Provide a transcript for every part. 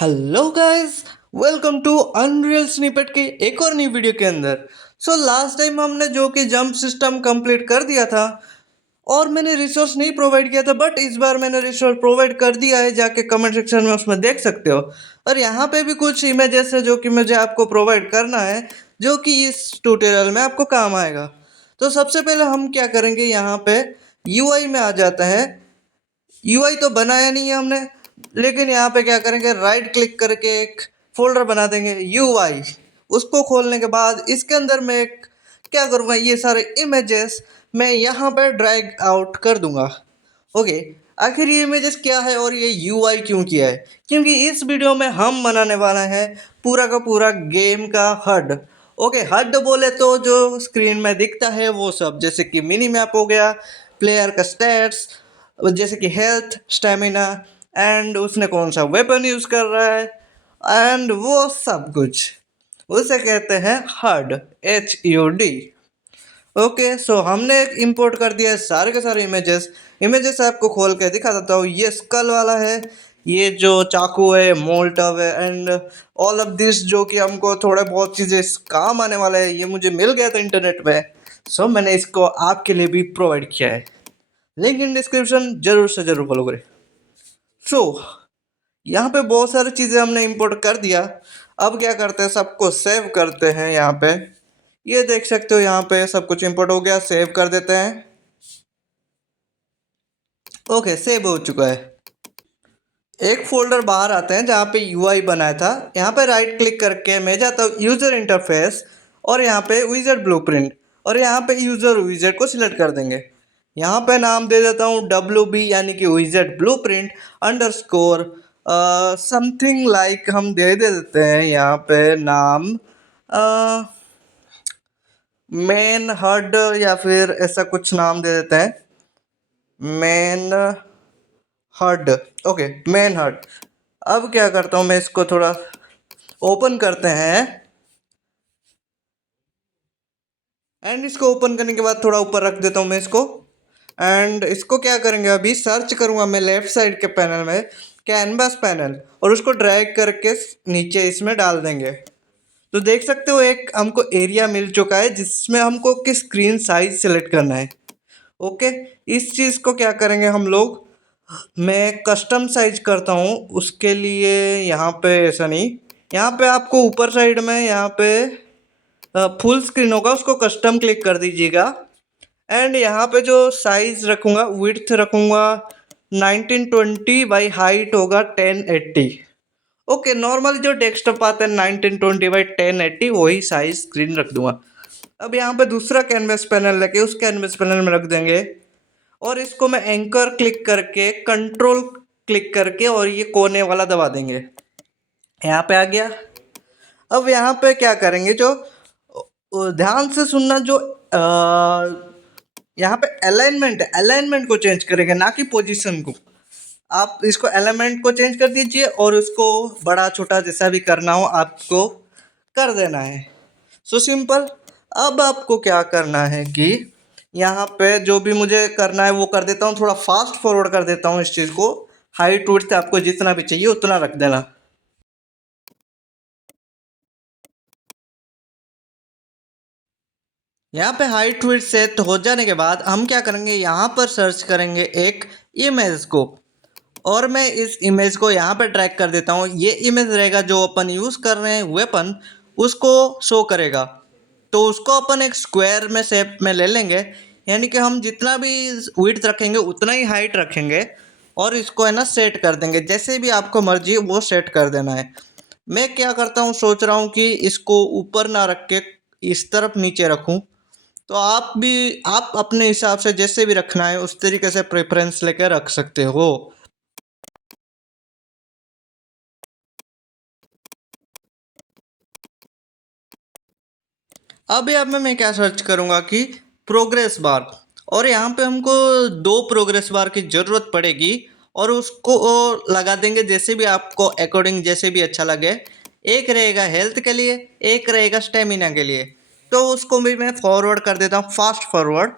Hello guys, welcome to Unreal Snippet के एक और नई वीडियो के अंदर। लास्ट टाइम हमने जो कि जंप सिस्टम कंप्लीट कर दिया था और मैंने रिसोर्स नहीं प्रोवाइड किया था, बट इस बार मैंने रिसोर्स प्रोवाइड कर दिया है। जाके कमेंट सेक्शन में उसमें देख सकते हो। और यहाँ पे भी कुछ इमेजेस है जो कि मुझे आपको प्रोवाइड करना है, जो कि इस ट्यूटोरियल में आपको काम आएगा। तो सबसे पहले हम क्या करेंगे, यहाँ पे यूआई में आ जाते हैं। यूआई तो बनाया नहीं है हमने, लेकिन यहाँ पे क्या करेंगे, राइट क्लिक करके एक फोल्डर बना देंगे यूआई। उसको खोलने के बाद इसके अंदर मैं क्या करूँगा, ये सारे इमेजेस मैं यहाँ पर ड्रैग आउट कर दूंगा। ओके, आखिर ये इमेजेस क्या है और ये यूआई क्यों किया है? क्योंकि इस वीडियो में हम बनाने वाला है पूरा का पूरा गेम का हड। ओके, हड बोले तो जो स्क्रीन में दिखता है वो सब, जैसे कि मिनी मैप हो गया, प्लेयर का स्टैट्स, जैसे कि हेल्थ, स्टेमिना, एंड उसने कौन सा वेपन यूज कर रहा है, एंड वो सब कुछ उसे कहते हैं हड, HUD। ओके, हमने एक इंपोर्ट कर दिया है सारे के सारे इमेजेस। इमेजेस आपको खोल के दिखा देता हूँ। ये स्कल वाला है, ये जो चाकू है, मोल्टव है, एंड ऑल ऑफ दिस जो कि हमको थोड़े बहुत चीज़ें काम आने वाला है। ये मुझे मिल गया था इंटरनेट पे, मैंने इसको आपके लिए भी प्रोवाइड किया है। लिंक इन डिस्क्रिप्शन, जरूर से जरूर फॉलो करें। सो यहाँ पे बहुत सारी चीज़ें हमने इंपोर्ट कर दिया। अब क्या करते हैं, सबको सेव करते हैं। यहाँ पे ये देख सकते हो, यहाँ पे सब कुछ इंपोर्ट हो गया, सेव कर देते हैं। ओके, सेव हो चुका है। एक फोल्डर बाहर आते हैं जहाँ पे यूआई बनाया था। यहाँ पे राइट क्लिक करके मैं जाता हूँ यूजर इंटरफेस, और यहाँ पे विज़ार्ड ब्लूप्रिंट, और यहाँ पे यूजर विज़ार्ड को सिलेक्ट कर देंगे। यहाँ पे नाम दे देता हूँ WB, यानी कि wizard blueprint underscore something like, हम दे देते हैं यहाँ पे नाम मेन हड, या फिर ऐसा कुछ नाम दे देते हैं, मेन हड। ओके, मेन हड। अब क्या करता हूँ मैं, इसको थोड़ा ओपन करते हैं, एंड इसको ओपन करने के बाद थोड़ा ऊपर रख देता हूँ मैं इसको। एंड इसको क्या करेंगे, अभी सर्च करूँगा मैं लेफ्ट साइड के पैनल में कैनवास पैनल, और उसको ड्रैग करके नीचे इसमें डाल देंगे। तो देख सकते हो एक हमको एरिया मिल चुका है जिसमें हमको किस स्क्रीन साइज सेलेक्ट करना है। ओके, इस चीज़ को क्या करेंगे हम लोग, मैं कस्टम साइज करता हूँ उसके लिए। यहाँ पे ऐसा नहीं, यहाँ पे आपको ऊपर साइड में यहाँ पे फुल स्क्रीन होगा, उसको कस्टम क्लिक कर दीजिएगा। एंड यहाँ पे जो साइज रखूँगा, विड्थ रखूँगा 1920 बाई हाइट होगा 1080। ओके, नॉर्मल जो डेस्कटॉप आते हैं 1920 बाई 1080, वही साइज स्क्रीन रख दूंगा। अब यहाँ पे दूसरा कैनवस पैनल लेके उस कैनवस पैनल में रख देंगे, और इसको मैं एंकर क्लिक करके कंट्रोल क्लिक करके और ये कोने वाला दबा देंगे। यहाँ पे आ गया। अब यहाँ पे क्या करेंगे, जो ध्यान से सुनना, जो यहाँ पे अलाइनमेंट को चेंज करेंगे, ना कि पोजीशन को। आप इसको एलिमेंट को चेंज कर दीजिए, और उसको बड़ा छोटा जैसा भी करना हो आपको कर देना है। सिंपल। अब आपको क्या करना है कि यहाँ पे जो भी मुझे करना है वो कर देता हूँ, थोड़ा फास्ट फॉरवर्ड कर देता हूँ इस चीज़ को। हाइट विड्थ आपको जितना भी चाहिए उतना रख देना। यहाँ पे हाइट विड्थ सेट हो जाने के बाद हम क्या करेंगे, यहाँ पर सर्च करेंगे एक इमेज को, और मैं इस इमेज को यहाँ पे ट्रैक कर देता हूँ। ये इमेज रहेगा जो अपन यूज़ कर रहे हैं वेपन, उसको शो करेगा। तो उसको अपन एक स्क्वायर में शेप में ले लेंगे, यानी कि हम जितना भी विड्थ रखेंगे उतना ही हाइट रखेंगे, और इसको है ना सेट कर देंगे। जैसे भी आपको मर्जी वो सेट कर देना है। मैं क्या करता हूँ, सोच रहा हूँ कि इसको ऊपर ना रख के इस तरफ नीचे रखूँ। तो आप अपने हिसाब से जैसे भी रखना है उस तरीके से प्रेफरेंस लेके रख सकते हो। अब यहाँ पे मैं क्या सर्च करूँगा कि प्रोग्रेस बार, और यहाँ पे हमको दो प्रोग्रेस बार की ज़रूरत पड़ेगी, और उसको लगा देंगे जैसे भी आपको अकॉर्डिंग, जैसे भी अच्छा लगे। एक रहेगा हेल्थ के लिए, एक रहेगा स्टेमिना के लिए। तो उसको भी मैं फॉरवर्ड कर देता हूँ, फास्ट फॉरवर्ड,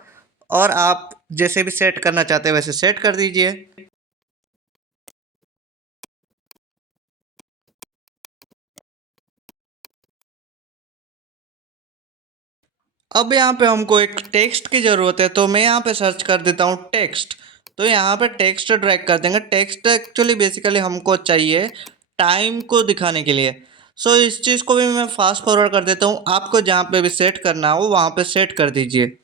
और आप जैसे भी सेट करना चाहते हैं वैसे सेट कर दीजिए। अब यहाँ पे हमको एक टेक्स्ट की ज़रूरत है, तो मैं यहाँ पे सर्च कर देता हूँ टेक्स्ट। तो यहाँ पे टेक्स्ट ड्रैग कर देंगे। टेक्स्ट एक्चुअली बेसिकली हमको चाहिए टाइम को दिखाने के लिए। सो इस चीज़ को भी मैं फास्ट फॉरवर्ड कर देता हूँ। आपको जहाँ पे भी सेट करना हो वहाँ पे सेट कर दीजिए।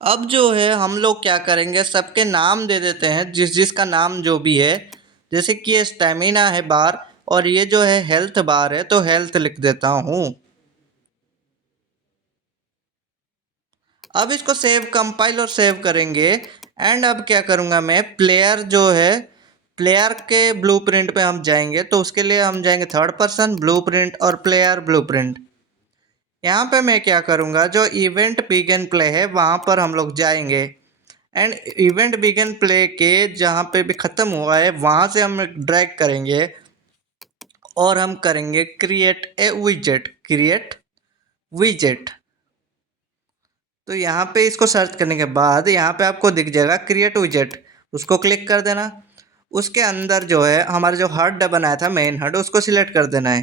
अब जो है हम लोग क्या करेंगे, सबके नाम दे देते हैं, जिस जिसका नाम जो भी है। जैसे कि ये स्टेमिना है बार, और ये जो है हेल्थ बार है, तो हेल्थ लिख देता हूँ। अब इसको सेव, कंपाइल और सेव करेंगे। एंड अब क्या करूँगा मैं, प्लेयर जो है, प्लेयर के ब्लूप्रिंट पे हम जाएंगे। तो उसके लिए हम जाएंगे थर्ड पर्सन ब्लूप्रिंट और प्लेयर ब्लूप्रिंट। यहाँ पे मैं क्या करूँगा, जो इवेंट बिगिन प्ले है वहाँ पर हम लोग जाएंगे। एंड इवेंट बिगिन प्ले के जहाँ पे भी ख़त्म हुआ है वहाँ से हम ड्रैग करेंगे और हम करेंगे क्रिएट ए विजेट। क्रिएट विजेट। तो यहाँ पे इसको सर्च करने के बाद यहाँ पे आपको दिख जाएगा क्रिएट विजेट। उसको क्लिक कर देना। उसके अंदर जो है हमारा जो हड बनाया था, मेन हड, उसको सिलेक्ट कर देना है।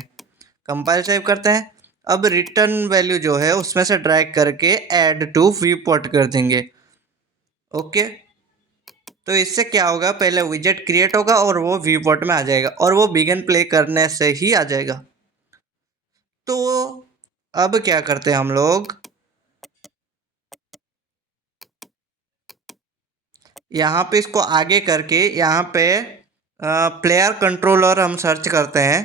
कंपाइल सेव करते हैं। अब रिटर्न वैल्यू जो है उसमें से ड्रैग करके ऐड टू व्यू पोर्ट कर देंगे। ओके। तो इससे क्या होगा, पहले विजेट क्रिएट होगा और वो व्यू पोर्ट में आ जाएगा और वो बिगिन प्ले करने से ही आ जाएगा। तो अब क्या करते हैं हम लोग, यहाँ पे इसको आगे करके यहाँ पे प्लेयर कंट्रोलर हम सर्च करते हैं।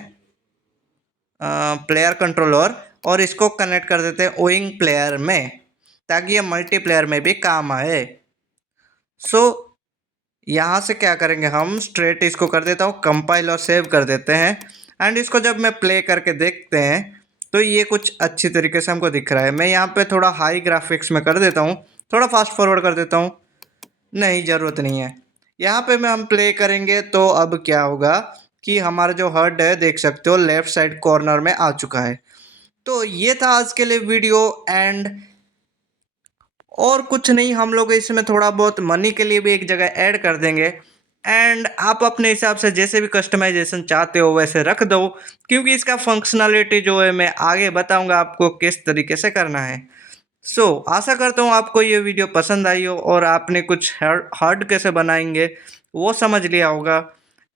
प्लेयर कंट्रोलर, और इसको कनेक्ट कर देते हैं ओइंग प्लेयर में, ताकि ये मल्टीप्लेयर में भी काम आए। सो यहाँ से क्या करेंगे, हम स्ट्रेट इसको कर देता हूँ कंपाइल और सेव कर देते हैं। एंड इसको जब मैं प्ले करके देखते हैं तो ये कुछ अच्छी तरीके से हमको दिख रहा है। मैं यहाँ पे थोड़ा हाई ग्राफिक्स में कर देता हूँ, थोड़ा फास्ट फॉरवर्ड कर देता हूँ। नहीं, ज़रूरत नहीं है। यहाँ पे मैं हम प्ले करेंगे तो अब क्या होगा कि हमारा जो हर्ड है, देख सकते हो लेफ्ट साइड कॉर्नर में आ चुका है। तो ये था आज के लिए वीडियो। एंड और कुछ नहीं, हम लोग इसमें थोड़ा बहुत मनी के लिए भी एक जगह ऐड कर देंगे। एंड आप अपने हिसाब से जैसे भी कस्टमाइजेशन चाहते हो वैसे रख दो, क्योंकि इसका फंक्शनैलिटी जो है मैं आगे बताऊंगा आपको किस तरीके से करना है। आशा करता हूँ आपको ये वीडियो पसंद आई हो और आपने कुछ हार्ड कैसे बनाएंगे वो समझ लिया होगा।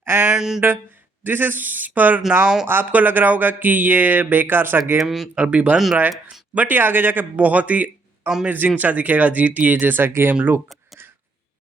And this is for now. आपको लग रहा होगा कि ये बेकार सा गेम अभी बन रहा है, बट ये आगे जाके बहुत ही अमेजिंग सा दिखेगा, GTA जैसा गेम लुक।